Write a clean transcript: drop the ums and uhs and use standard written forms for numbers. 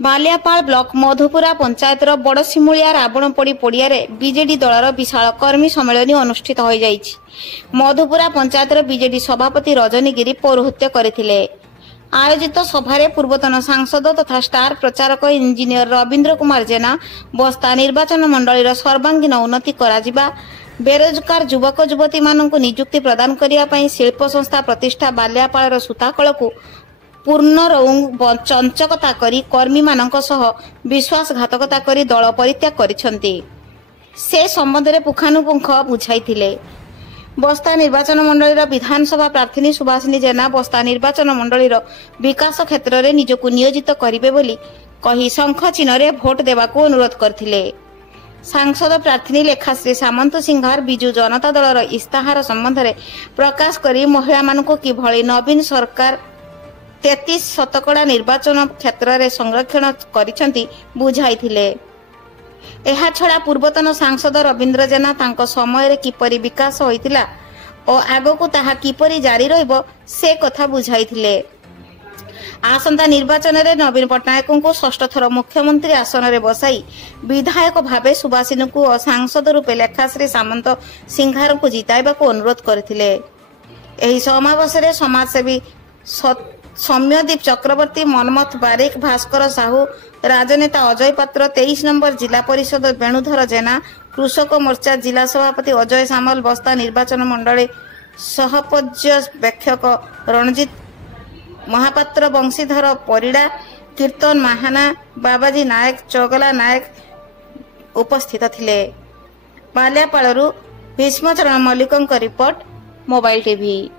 Baliapal block Madhupura पंचायतर बड़सिमुलिया रावणपड़ी पड़िया BJD दलर विशाल कर्मी सम्मेलन अनुष्ठित हो जाइछि। मधुपुरा पंचायतर बीजेडी सभापति रजनी गिरी पौरोहित्य करथिले। आयोजित सभारे पूर्वतन सांसद तथा स्टार प्रचारक इंजीनियर रवींद्र कुमार जेना बस्ता निर्वाचन मंडलीर सर्वांगीन उन्नति कराजिबा, बेरोजगार युवक युवती मानक नियुक्ति प्रदान करिया पई शिल्प संस्था प्रतिष्ठा, बालियापालर सूताकलकु पूर्ण चंचकता करी कर्मी मानक सह विश्वासघातकता करी दल परित्याग करिसंती। से संबंध में पुखानुपुंख बुझाइथिले। बस्ता निर्वाचन मंडलीर विधानसभा प्रार्थी सुभाषिनी जेना बस्ता निर्वाचन मंडलीर विकास क्षेत्र में निजकु नियोजित करिवे बोली कही शंख चिन्ह रे भोट देवाकू अनुरोध करथिले। सांसद प्रार्थी लेखाश्री सामंत सिंघार बिजु जनता दलर इस्ताहार संबंध में प्रकाश करी महिला मानकू किभଳି नवीन सरकार 33 शतकड़ा निर्वाचन क्षेत्र में संरक्षण करिसंती बुझाइथिले। एहा छड़ा पूर्वतन सांसद रवींद्र जेना तांको समय रे किपरि विकास होइतिला और आगकू ताहा किपरि जारी रहिबो से कथा बुझाइथिले। आसंता निर्वाचन रे नवीन पट्टनायक को षष्ठ थर मुख्यमंत्री आसन रे बसाई विधायक भावे सुभाषिनी को और सांसद रूपे लेखाश्री सामंत सिंघार को जिताइबा को अनुरोध करथिले। एही समावेश रे समाजसेवी सौम्यदीप चक्रवर्ती, मनमथ बारिक, भास्कर साहू, राजनेता अजय पात्र, 23 नंबर जिला परिषद वेणुधर जेना, कृषक मोर्चा जिला सभापति अजय सामल, बस्ता निर्वाचन मंडली सहपर्यवेक्षक रणजित महापात्र, वंशीधर परिड़ा, कीर्तन महाना, बाबाजी नायक, चगला नायक उपस्थित थिले। बालियापालरू भीष्मचरण मल्लिकଙ୍କ रिपोर्ट, मोबाइल टीवी।